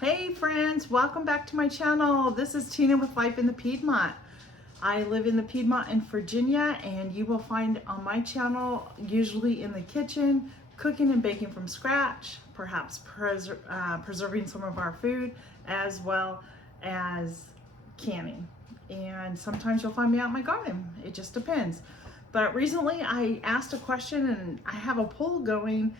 Hey friends, welcome back to my channel. This is Tina with Life in the Piedmont. I live in the Piedmont in Virginia, and you will find on my channel, usually in the kitchen, cooking and baking from scratch, perhaps preserving some of our food, as well as canning. And sometimes you'll find me out in my garden. It just depends. But recently I asked a question and I have a poll going.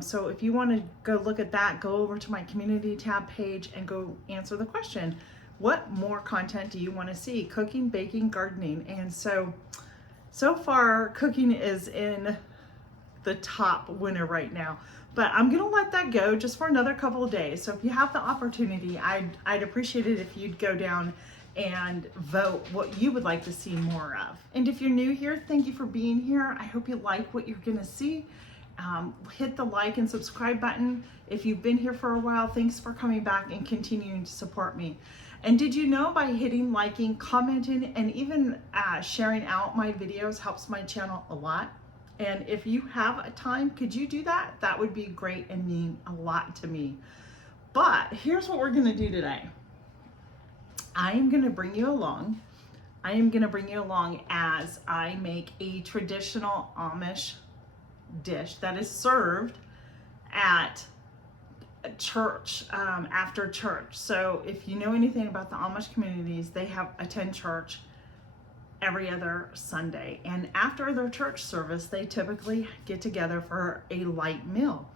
So if you want to go look at that, go over to my community tab page and go answer the question. What more content do you want to see? Cooking, baking, gardening. And so far cooking is in the top winner right now. But I'm gonna let that go just for another couple of days. So if you have the opportunity, I'd appreciate it if you'd go down and vote what you would like to see more of. And if you're new here, thank you for being here. I hope you like what you're gonna see. Hit the like and subscribe button. If you've been here for a while, thanks for coming back and continuing to support me. And did you know by hitting liking, commenting, and even sharing out my videos helps my channel a lot? And if you have a time, could you do that? That would be great and mean a lot to me. But here's what we're gonna do today. I am gonna bring you along. As I make a traditional Amish dish that is served at church, after church. So if you know anything about the Amish communities, they attend church every other Sunday. And after their church service, they typically get together for a light meal.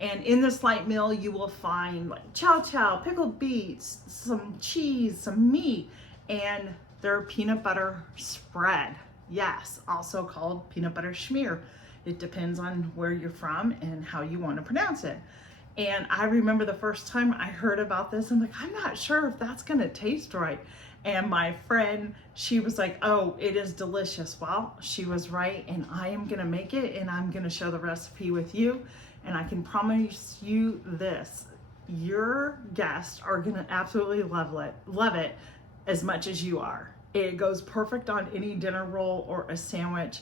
And in this light meal, you will find like chow chow, pickled beets, some cheese, some meat, and their peanut butter spread. Yes, also called peanut butter schmear. It depends on where you're from and how you want to pronounce it. And I remember the first time I heard about this, I'm like, I'm not sure if that's gonna taste right. And my friend, she was like, oh, it is delicious. Well, she was right, and I am gonna make it, and I'm gonna share the recipe with you. And I can promise you this, your guests are gonna absolutely love it as much as you are. It goes perfect on any dinner roll or a sandwich.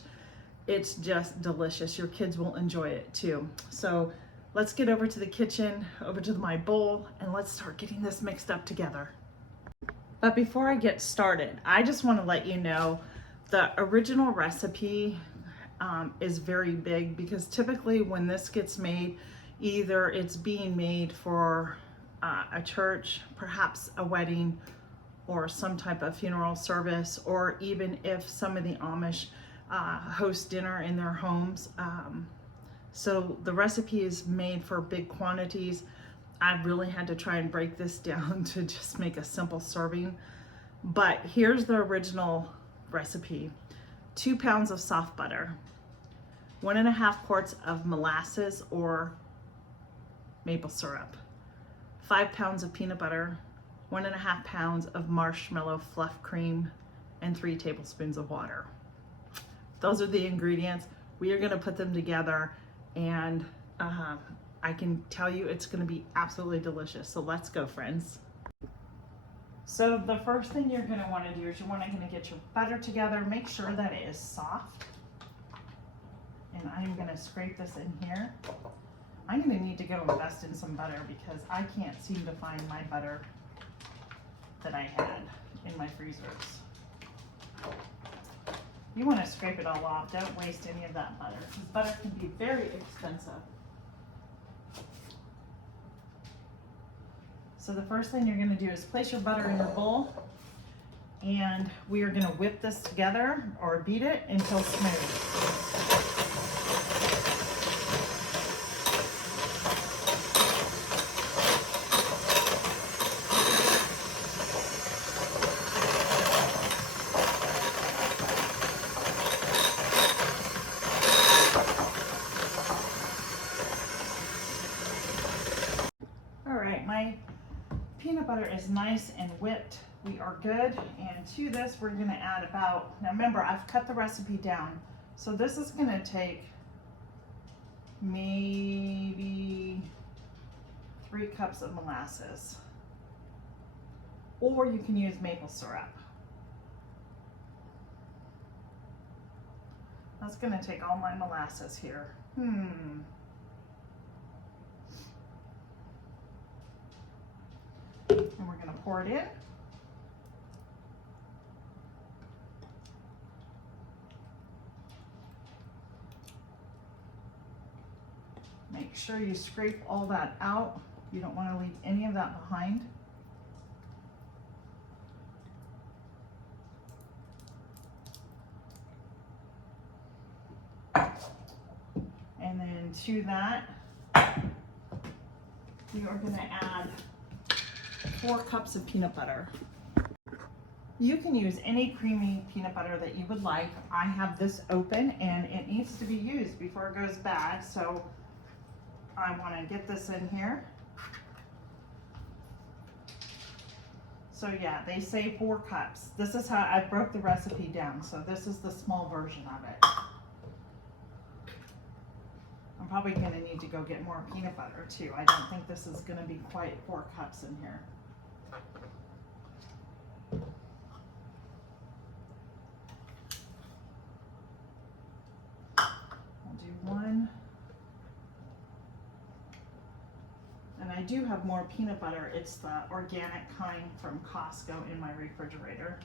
It's just delicious. Your kids will enjoy it too. So let's get over to the kitchen, over to my bowl, and let's start getting this mixed up together. But before I get started, I just want to let you know the original recipe is very big, because typically when this gets made, either it's being made for a church, perhaps a wedding, or some type of funeral service, or even if some of the Amish host dinner in their homes. So the recipe is made for big quantities. I really had to try and break this down to just make a simple serving. But here's the original recipe. 2 pounds of soft butter, 1.5 quarts of molasses or maple syrup, 5 pounds of peanut butter, 1.5 pounds of marshmallow fluff cream, and 3 tablespoons of water. Those are the ingredients. We are gonna put them together, and I can tell you it's gonna be absolutely delicious. So let's go, friends. So the first thing you're gonna wanna do is you're gonna get your butter together. Make sure that it is soft. And I'm gonna scrape this in here. I'm gonna need to go invest in some butter, because I can't seem to find my butter that I had in my freezers. You want to scrape it all off. Don't waste any of that butter, because butter can be very expensive. So the first thing you're going to do is place your butter in your bowl, and we are going to whip this together or beat it until smooth. My peanut butter is nice and whipped. We are good. And to this, we're going to add about, now remember, I've cut the recipe down. So this is going to take maybe 3 cups of molasses. Or you can use maple syrup. That's going to take all my molasses here. gonna pour it in. Make sure you scrape all that out. You don't want to leave any of that behind. And then to that, we are going to add 4 cups of peanut butter. You can use any creamy peanut butter that you would like. I have this open and it needs to be used before it goes bad, so I want to get this in here. So yeah, they say 4 cups. This is how I broke the recipe down, so this is the small version of it. I'm probably going to need to go get more peanut butter too. I don't think this is going to be quite 4 cups in here. I'll do 1. And I do have more peanut butter. It's the organic kind from Costco in my refrigerator.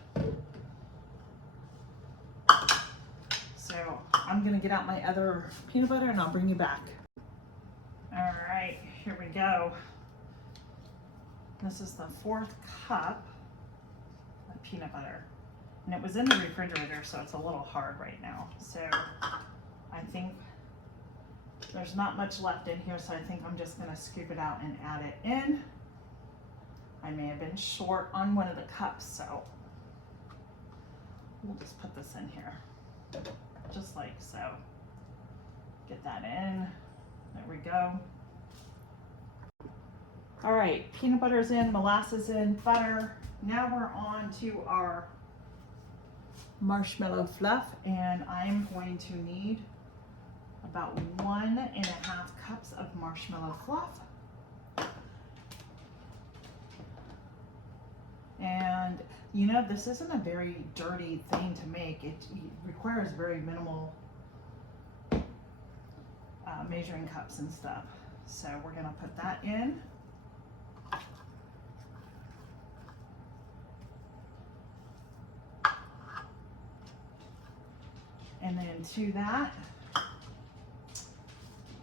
So I'm gonna get out my other peanut butter and I'll bring you back. All right, here we go. This is the 4th cup of peanut butter. And it was in the refrigerator, so it's a little hard right now. So I think there's not much left in here, so I think I'm just gonna scoop it out and add it in. I may have been short on one of the cups, so we'll just put this in here, just like so. Get that in, there we go. All right, peanut butter's in, molasses in, butter. Now we're on to our marshmallow fluff, and I'm going to need about 1.5 cups of marshmallow fluff. And you know, this isn't a very dirty thing to make. It requires very minimal measuring cups and stuff. So we're gonna put that in. And then to that,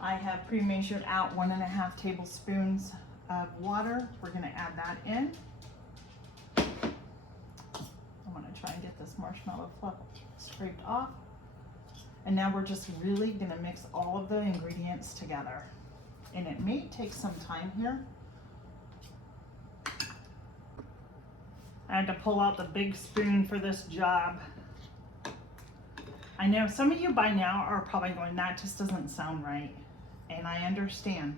I have pre-measured out 1.5 tablespoons of water. We're gonna add that in. I'm gonna try and get this marshmallow fluff scraped off. And now we're just really gonna mix all of the ingredients together. And it may take some time here. I had to pull out the big spoon for this job. I know some of you by now are probably going, that just doesn't sound right. And I understand,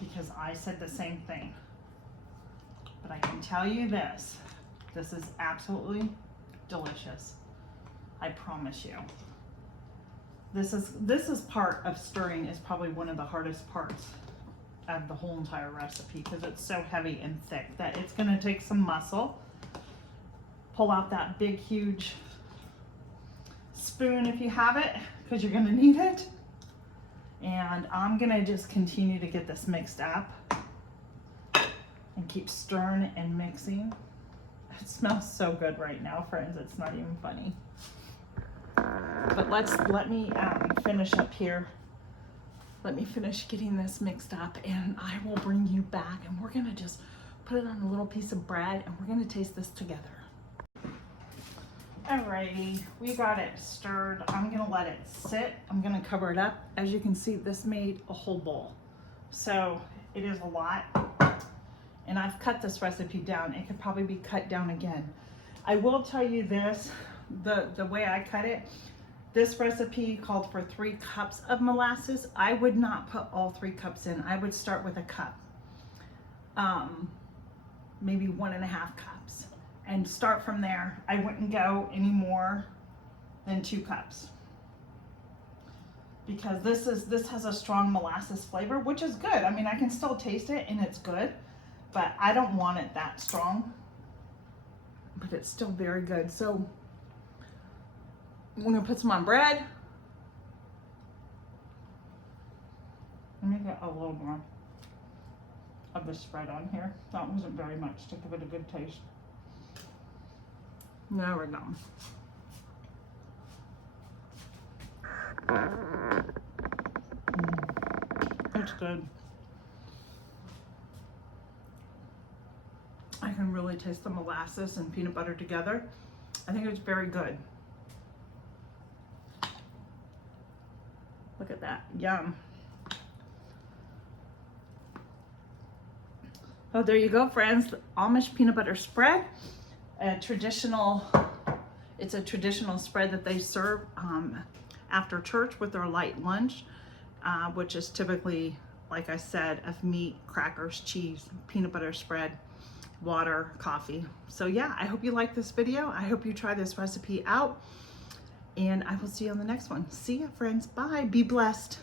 because I said the same thing. But I can tell you this is absolutely delicious. I promise you. This is part of stirring, is probably one of the hardest parts of the whole entire recipe, because it's so heavy and thick that it's gonna take some muscle. Pull out that big, huge spoon if you have it, because you're gonna need it. And I'm gonna just continue to get this mixed up and keep stirring and mixing. It smells so good right now, friends. It's not even funny. But let me finish up here. Let me finish getting this mixed up, and I will bring you back, and we're gonna just put it on a little piece of bread, and we're gonna taste this together. Alrighty, we got it stirred. I'm gonna let it sit. I'm gonna cover it up. As you can see, this made a whole bowl. So it is a lot. And I've cut this recipe down. It could probably be cut down again. I will tell you this, the way I cut it, this recipe called for 3 cups of molasses. I would not put all 3 cups in. I would start with a cup, maybe 1.5 cups. And start from there. I wouldn't go any more than 2 cups, because this has a strong molasses flavor, which is good. I mean, I can still taste it and it's good, but I don't want it that strong, but it's still very good. So I'm gonna put some on bread. Let me get a little more. of the spread on here. That wasn't very much to give it a good taste. There we go. It's good. I can really taste the molasses and peanut butter together. I think it's very good. Look at that, yum. Oh, there you go, friends. The Amish peanut butter spread, it's a traditional spread that they serve after church with their light lunch, which is typically, like I said, of meat, crackers, cheese, peanut butter spread, water, coffee. So yeah, I hope you like this video. I hope you try this recipe out, and I will see you on the next one. See ya, friends. Bye. Be blessed.